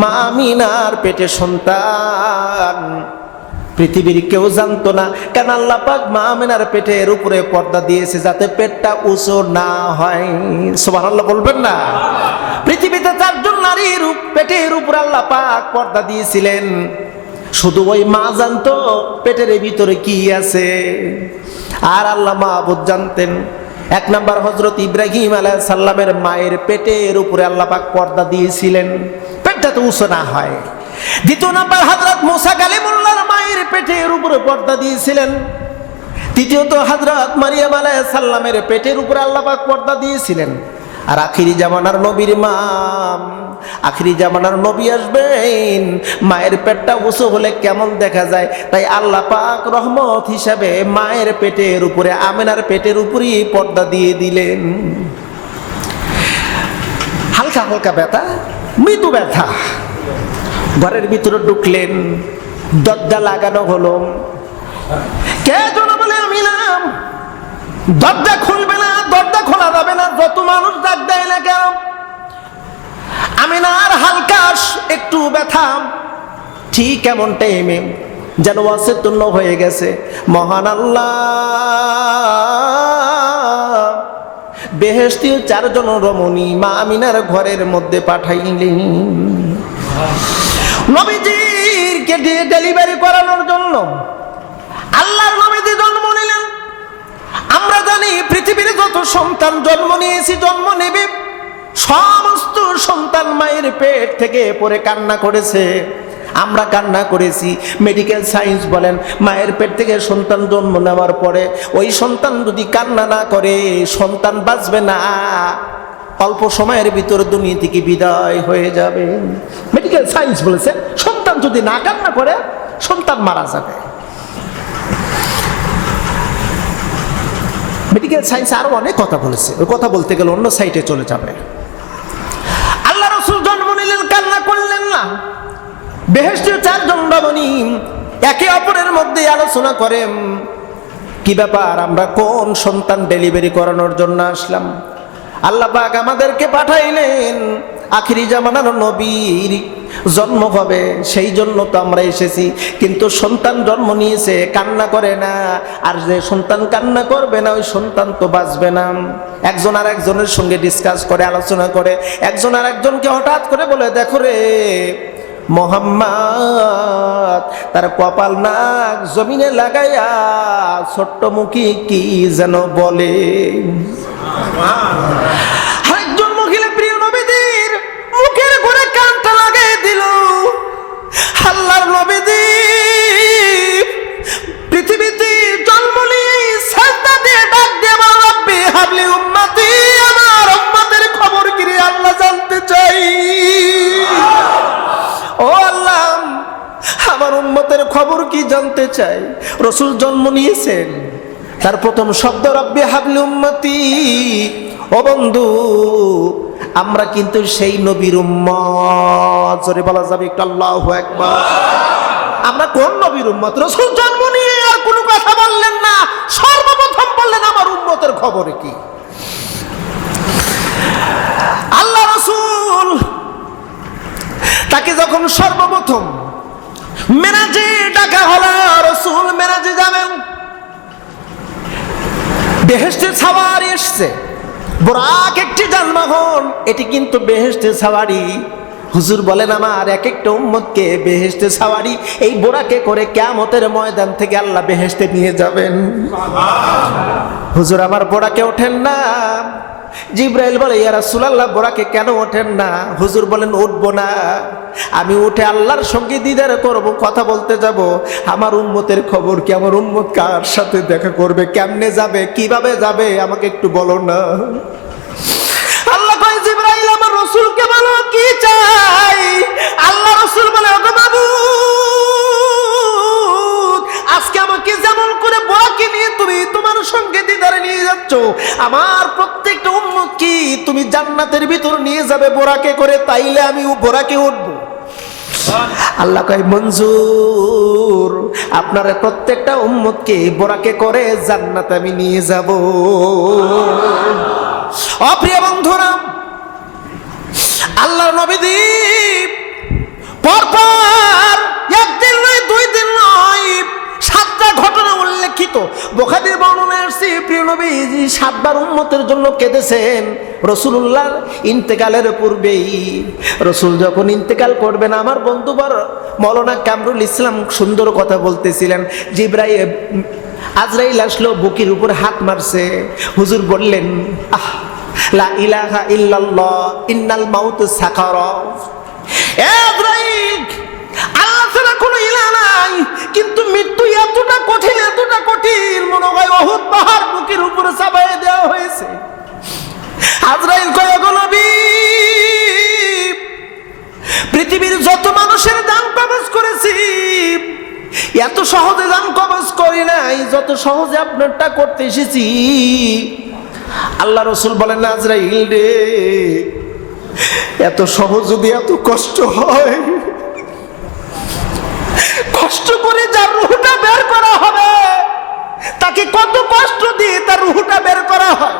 মা আমিনার পেটে সন্তান। পৃথিবীর কেউ জানতো না কেন আল্লাহ পাক মা আমিনার পেটের উপরে পর্দা দিয়েছে যাতে পেটটা উঁচু না হয়। সোমান আল্লাহ বলবেন না? পৃথিবীতে চারজন নারীর পেটের উপরে আল্লাহ পর্দা দিয়েছিলেন। শুধু ওই মা জানতো পেটের ভিতরে কি আছে। আর আল্লাহ মাহবুদ জানতেন। এক নাম্বার হজরত ইব্রাহিম আলাহ সাল্লামের মায়ের পেটের উপরে আল্লাহ পাক পর্দা দিয়েছিলেন। পেটটা তো উঁচু না হয়। দ্বিতীয় নাম্বার, হজরত মুসা কালিমুল্লার মায়ের পেটের উপরে পর্দা দিয়েছিলেন। তৃতীয়ত, হজরত মারিয়াম আলাহ সাল্লামের পেটের উপরে আল্লাহ পাক পর্দা দিয়েছিলেন। আর আখিরি জামানার নবীর মাম আখিরি জামানার নবী আসবেন। মায়ের পেটটা উঁচু হলে কেমন দেখা যায়? তাই আল্লাহ পাক রহমত হিসাবে মায়ের পেটের উপরে, আমেনার পেটের উপরেই পর্দা দিয়ে দিলেন। হালকা হালকা ব্যথা। মৃদু ব্যথা। ঘরের ভিতরে ঢুকলেন, দরজা লাগানো হলো। কে জন বলে, আমি নাম দরজা খুলবে না, দরজা খোলা যাবে না, যত মানুষ ডাক দেয় না কেন? আমি না আর হালকাস একটু ব্যথা। ঠিক এমন টাইমে যেন অচেতন্য হয়ে গেছে। মহান আল্লাহ। বেহেস্তীয় চারজন রমণী মা আমিনার ঘরের মধ্যে পাঠাইলেন। নবীজির কে ডেলিভারি করানোর জন্য আল্লাহর নবীজি জন্ম নিলেন। আমরা জানি পৃথিবীর যত সন্তান জন্ম নিয়েছি, জন্ম নেবে। সমস্ত সন্তান মায়ের পেট থেকে পরে কান্না করেছে। আমরা কান্না করেছি। মেডিকেল সায়েন্স বলেন, মায়ের পেট থেকে সন্তান জন্ম নেওয়ার পরে ওই সন্তান যদি কান্না না করে, সন্তান বাঁচবে না। অল্প সময়ের ভিতর দুনিয়া থেকে বিদায় হয়ে যাবে। মেডিকেল সায়েন্স বলেছে, সন্তান যদি না কান্না করে, সন্তান মারা যাবে। মেডিকেল সায়েন্স আরও অনেক কথা বলেছে। ওই কথা বলতে গেলে অন্য সাইটে চলে যাবে। বেহেস্তীয় চারজন রমণী একে অপরের মধ্যে আলোচনা করেন, কি ব্যাপার? আমরা কোন সন্তান ডেলিভারি করানোর জন্য আসলাম? আল্লাহ পাক আমাদেরকে পাঠাইলেন, আখিরি জামানার নবীর জন্ম হবে, সেই জন্য তো আমরা এসেছি। কিন্তু সন্তান জন্ম নিয়েছে, কান্না করে না। আর যে সন্তান কান্না করবে না, ওই সন্তান তো বাঁচবে না। একজন আর একজনের সঙ্গে ডিসকাস করে, আলোচনা করে, একজন আর একজনকে হঠাৎ করে বলে, দেখো রে মোহাম্মদ তার কপাল নাক জমিনে লাগাইয়া ছোট্ট মুখী কি যেন বলে? আমার খবর কি জানতে চাই? রসুল জন্ম নিয়েছেন। তার প্রথম শব্দ, রব্বি হাবলি উম্মতি ও বন্ধু, আমরা কিন্তু সেই নবীর উম্মত। বলা যাবে একটু আল্লাহু আমরা কোন নবীর উম্মত? রসুল জন্ম নিয়ে আর কোনো কথা বললেন না। সর্বপ্রথম বললেন, আমার উম্মতের খবর কি? আল্লাহ রসুল তাকে যখন সর্বপ্রথম মেরাজে ডাকা হলো রসুল মেরাজে যাবেন। বেহেস্টের সাওয়ারি এসছে। বোরাক একটি যানবাহন এটি কিন্তু বেহেস্টের সাওয়ারি। হুজুর বলেন আমার এক একটা উম্মতকে বেহেস্টে সাওয়ারি এই বোরাকে করে কেমতের ময়দান থেকে আল্লাহ বেহেস্টে নিয়ে যাবেন। হুজুর আমার বোরাকে ওঠেন না। জিব্রাইল বলে ইয়ারা সুলাল্লাহ বোরাকে কেন ওঠেন না? হুজুর বলেন, উঠবো না। আমি উঠে আল্লাহর সঙ্গে দিদার করব, কথা বলতে যাব। আমার উম্মতের খবর কি? আমার উম্মত কার সাথে দেখা করবে? কেমনে যাবে? কীভাবে যাবে? আমাকে একটু বলো না। তোমার সঙ্গে দিদারে নিয়ে যাচ্ছ? আমার প্রত্যেকটা উন্মত কি তুমি জান্নাতের ভিতর নিয়ে যাবে বোরাকে করে? তাইলে আমি বোরাকে উঠবো। আল্লাহ কয়, মঞ্জুর, আপনার প্রত্যেকটা উম্মতকে বোরাকে করে জান্নাত আমি নিয়ে যাব। অপ্রিয় বন্ধুরা আল্লাহ নবীদ্বীপ বোখারির বর্ণনায় আসছে, প্রিয় নবীজি সাতবার উম্মতের জন্য কেঁদেছেন। রসুল্লাহ ইন্তেকালের পূর্বেই। রসুল যখন ইন্তেকাল করবেন, আমার বন্ধুবর মৌলানা কামরুল ইসলাম সুন্দর কথা বলতেছিলেন জিব্রাই আজরাইল আসলো, বুকির উপর হাত মারছে। হুজুর বললেন, আহ, লা ইল্লাল্লাহ, ইন্নাল মাউত সাকারাত এ আজরাইল কিন্তু মৃত্যু এতটা কঠিন এতটা কঠিন, মনে হয় অহুত পাহাড় বুকের উপরে চাপাই দেওয়া হয়েছে। আজরাইল কয় গো নবী পৃথিবীর যত মানুষের দান কবজ করেছি, এত সহজে দান কবজ করি নাই, যত সহজে আপনারটা করতে এসেছি। আল্লাহ রসুল বলেন, আজরাইল রে, এত সহজ যদি এত কষ্ট হয় কষ্ট করে যার রুহটা বের করা হবে, তাকে কত কষ্ট দিয়ে তার রুহটা বের করা হয়।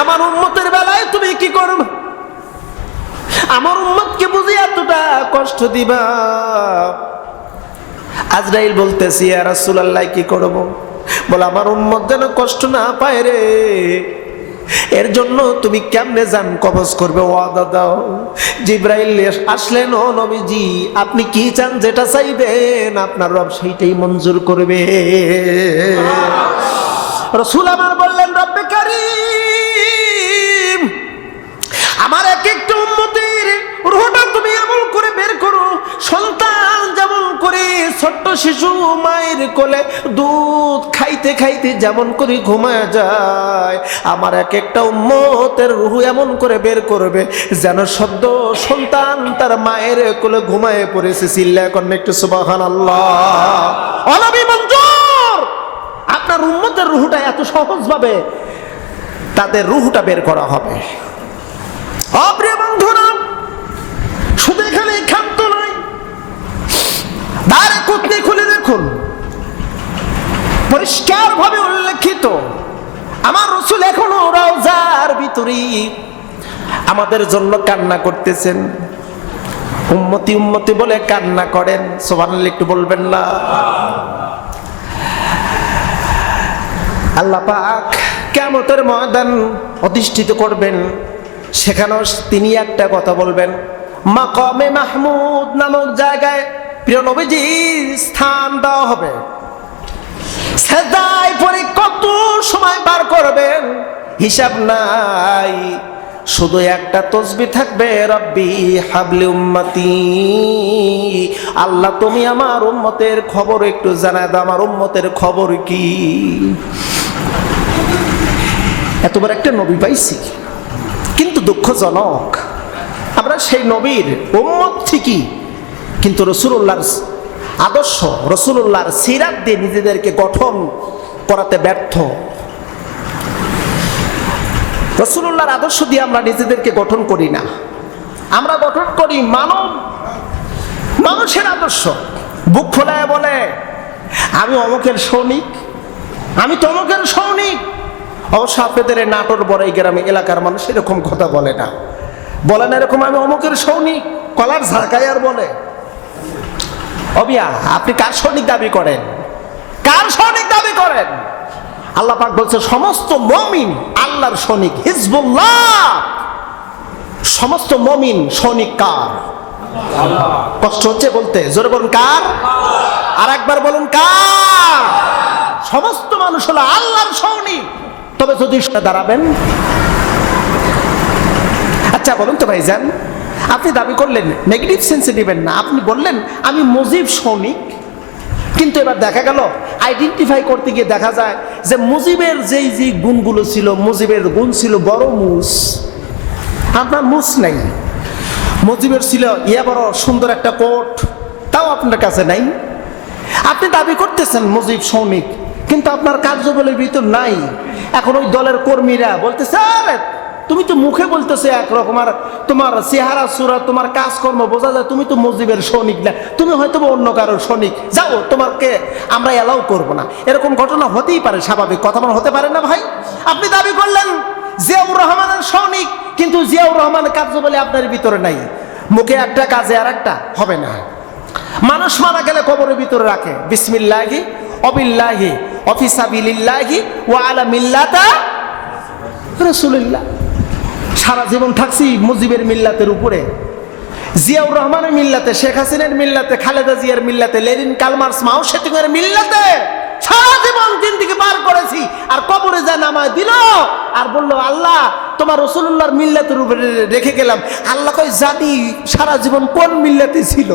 আমার উন্মতের বেলায় তুমি কি করবে? আমার উম্মতকে বুঝি এতটা কষ্ট দিবা। আজরাইল বলতেছি আর রাসূলুল্লাহ, কি করব? বলে, আমার উম্মত যেন কষ্ট না পায় রে। এর জন্য তুমি কেমনে যান কবজ করবে? ওয়াদা দাও। জিব্রাইল আসলেন ও নবীজি আপনি কি চান যেটা চাইবেন? আপনার রব সেইটাই মঞ্জুর করবে। রসুল আমার বললেন রব্বে কারিম ছোট্ট শিশু মায়ের কোলে দুধ খাইতে খাইতে যেমন করে ঘুমায় যায়, আমার এক একটা উম্মতের রুহু এমন করে বের করবে, যেন শব্দ সন্তান তার মায়ের কোলে ঘুমায় পড়েছে। চিল্লা এখন একটু সুবাহান আল্লাহ অনবী মঞ্জুর! আপনার উম্মতের রুহুটা এত সহজভাবে তাদের রুহুটা বের করা হবে। অপ্রিয় বন্ধুরা আমাদের জন্য কান্না করতেছেন। উম্মতি উম্মতি বলে কান্না করেন। সোভানাল একটু বলবেন না? আল্লাহ পাক কেমতের ময়দান অধিষ্ঠিত করবেন। সেখানেও তিনি একটা কথা বলবেন। মাকামে মাহমুদ নামক জায়গায় প্রিয় নবীজি স্থান দেওয়া হবে। সেদাই পরে কত সময় হিসাব নাই। শুধু একটা তসবি থাকবে, রব্বি হাবলি উম্মতি। আল্লাহ, তুমি আমার উম্মতের খবর একটু জানায় দাও, আমার উম্মতের খবর কি? এতবার একটা নবী পাইছি, কিন্তু দুঃখজনক। আমরা সেই নবীর উম্মত ঠিকই, কিন্তু রসুল্লাহর আদর্শ রসুল্লাহর সিরাত দিয়ে নিজেদেরকে গঠন করাতে ব্যর্থ। রসুল্লাহর আদর্শ দিয়ে আমরা নিজেদেরকে গঠন করি না। আমরা গঠন করি মানব, মানুষের আদর্শ। বুক খোলায় বলে, আমি অমুকের সৈনিক, আমি তমুকের সৈনিক। অবশ্য আপনাদের নাটোর বড় এই গ্রামে এলাকার মানুষ এরকম কথা বলে না। বলে না এরকম, আমি অমুকের সৈনিক। কলার ঝাড়কাই আর বলে, অবিয়া, আপনি কার সৈনিক দাবি করেন? কার সৈনিক দাবি করেন? আল্লাহ পাক বলছে, সমস্ত মমিন আল্লাহর সৈনিক। হিজবুল্লাহ! সমস্ত মমিন সৈনিক কার? কষ্ট হচ্ছে বলতে? জোরে বলুন, কার? আর একবার বলুন, কার? সমস্ত মানুষ হলো আল্লাহর সৈনিক। তবে যদি দাঁড়াবেন। আচ্ছা বলুন তো ভাইজান, আপনি দাবি করলেন নেগেটিভ সেন্সে নেবেন না। আপনি বললেন, আমি মুজিব সৈনিক। কিন্তু এবার দেখা গেল আইডেন্টিফাই করতে গিয়ে দেখা যায় যে মুজিবের যেই যে গুণগুলো ছিল, মুজিবের গুণ ছিল বড় মুস। আপনার মুস নাই। মুজিবের ছিল, ইয়া বড় সুন্দর একটা কোট, তাও আপনার কাছে নাই। আপনি দাবি করতেছেন মুজিব সৈনিক কিন্তু আপনার কার্যবলের ভিতর নাই। এখন ওই দলের কর্মীরা বলতেছে, আরে তুমি তো মুখে বলতেছো একরকম, আর তোমার চেহারা, সুরা, তোমার কাজকর্ম বোঝা যায়, তুমি তো মুজিবের সৈনিক না। তুমি হয়তো অন্য কারোর সৈনিক। যাও, তোমাকে আমরা এলাও করব না। এরকম ঘটনা হতেই পারে, স্বাভাবিক কথা মনে হতে পারে না ভাই? আপনি দাবি করলেন, জিয়াউর রহমানের সৈনিক, কিন্তু জিয়াউর রহমানের কার্য বলে আপনার ভিতরে নাই। মুখে একটা কাজে আর একটা হবে না। মানুষ মারা গেলে কবরের ভিতরে রাখে। বিসমিল্লাহি, অবিল্লাহি অফিসাবিল্লাহি ওয়া আলা মিল্লাতা রসুলিল্লাহ। সারা জীবন থাকছি মুজিবের মিল্লাতের উপরে। জিয়াউর রহমানের মিল্লাতে, শেখ হাসিনের মিল্লাতে, খালেদা জিয়ার মিল্লাতে লেরিন কালমার্স, মাও সেটিংয়ের মিল্লাতে সারা জীবন জিন্দিকে পার করেছি আর কবরে যা নামায় দিল আর বলল, আল্লাহ, তোমার রসুল্লাহর মিল্লাতের উপরে রেখে গেলাম। আল্লাহ কই জানি সারা জীবন কোন মিল্লাতে ছিল?